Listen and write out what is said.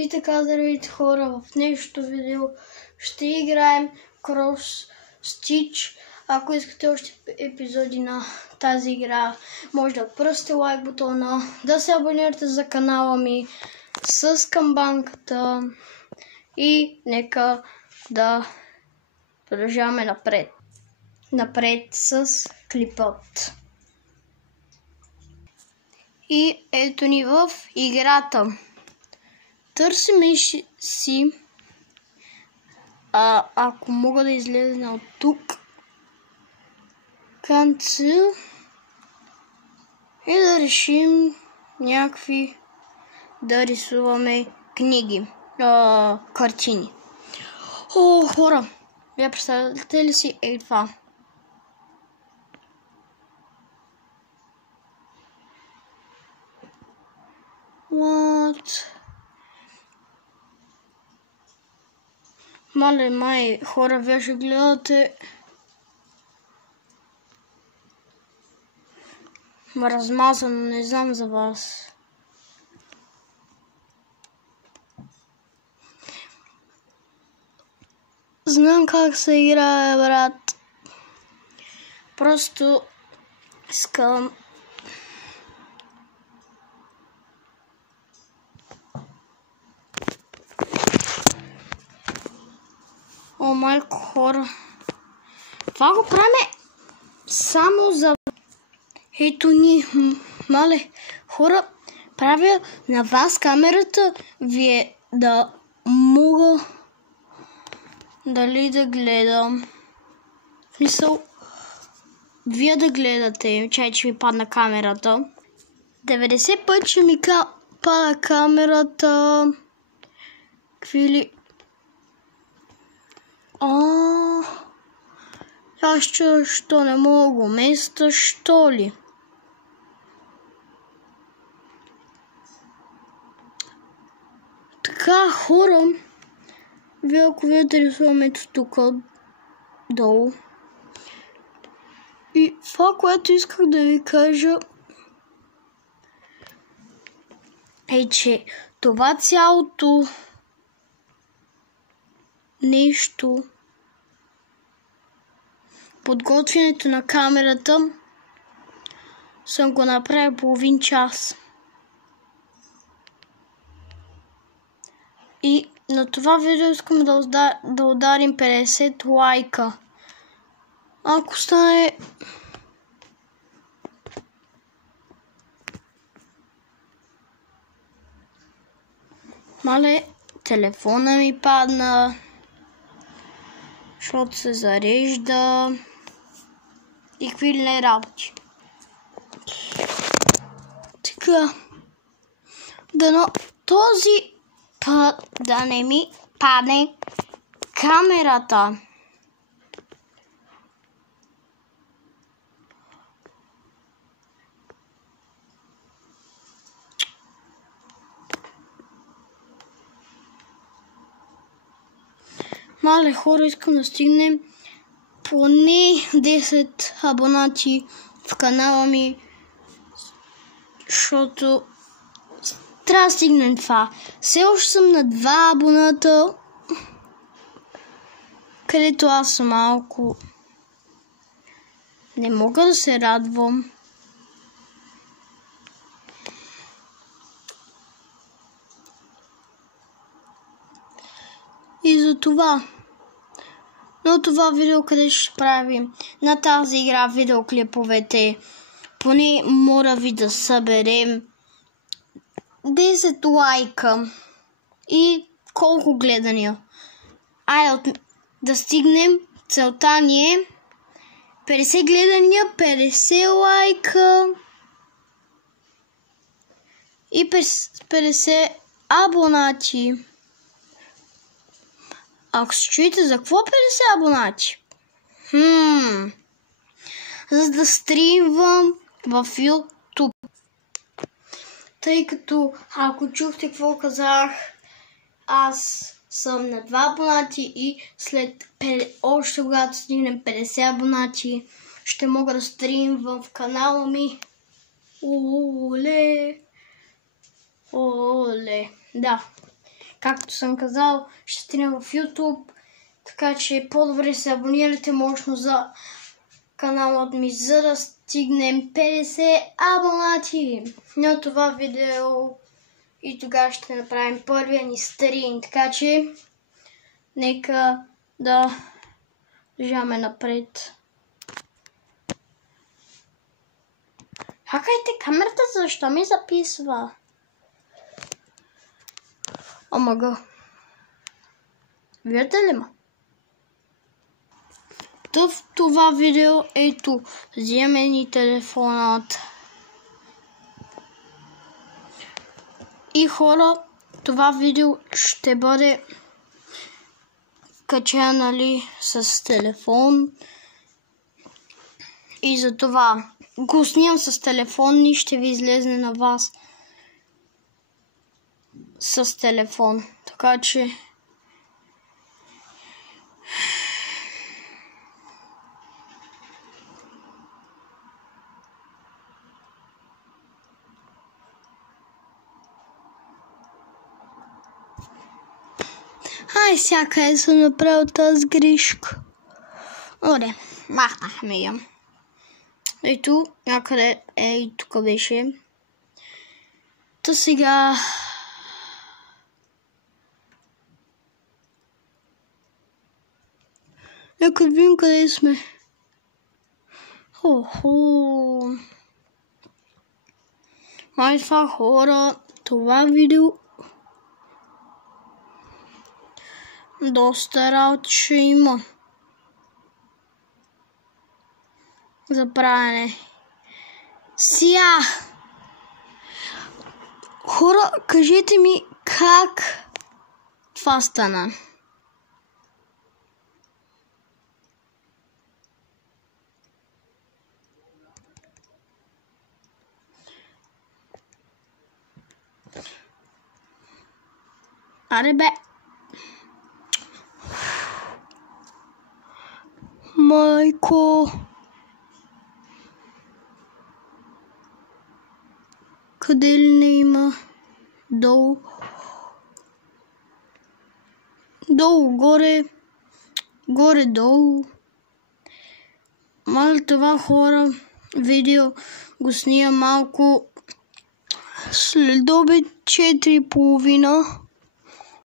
И така, здравейте хора, в днешното видео ще играем Cross Stitch. Ако искате още епизоди на тази игра, може да пръсте лайк бутона, да се абонирате за канала ми с камбанката и нека да продължаваме напред с клипът. И ето ни в играта. Търсим си, ако мога да излезна от тук, cancel и да решим някакви да рисуваме книги, картини. О, хора, вие представяте ли си това? What? Мале, май, хора, вие ще гледате. Размазано, не знам за вас. Знам как се играе, брат. Просто искам О, майко, хора. Това го правим само за... Ето ни, мале, хора, правя на вас камерата, вие да мога дали да гледам. В мисъл, вие да гледате, чай, че ми падна камерата. 90 пъти ще ми пада камерата. Какви ли... Аз чуя, що не мога места, що ли? Така, хора, вие ако видите рисуваме ето тук долу. И това, което исках да ви кажа, е, че това цялото нещо, подготвянето на камерата, съм го направил половин час. И на това видео искам да ударим 50 лайка. Ако стане... Мале, телефона ми падна, защото се зарежда и какви ли работи. Така, дано този път да не ми падне камерата. Мале, хора, искам да стигнем поне 10 абонати в канала ми, защото трябва да стигнем това. Все още съм на 2 абоната, където аз съм малко не мога да се радвам. И за това, но това видео, къде ще правим на тази игра видеоклиповете, поне моля ви да съберем 10 лайка и колко гледания. Айде да стигнем, целта ни е 50 гледания, 50 лайка и 50 абонати. Ако се чуете за какво 50 абонати? За да стримвам в YouTube. Тъй като, ако чухте какво казах, аз съм на 2 абонати и след още когато стигнем 50 абонати, ще мога да стримвам в канала ми. Оле! Да. както съм казал, ще стримам в YouTube, така че по-добре се абонирате мощно за каналът ми, за да стигнем 50 абонати на това видео и тогава ще направим първия ни стрим, така че нека да жаме напред. Хакайте камерата, защо ми записва? Омага. Виждате ли ма? В това видео, ето, вземе ни телефонът. И хора, това видео ще бъде качено, нали, с телефон. И затова го снимам с телефон и ще ви излезне на вас с телефон. Така че ай, сякъде съм направил тази грешка. Оре, махнахме я. Ето, някъде и тук беше. Та сега нека видим къде сме. Охо. Ай, това хора, това видео доста работа ще има за правене. Сега, хора, кажете ми как това стана. Аре бе. Майко. Къде ли не има? Долу. Долу, горе. Горе, долу. Мали това хора видео го снимам малко след обед 4:30.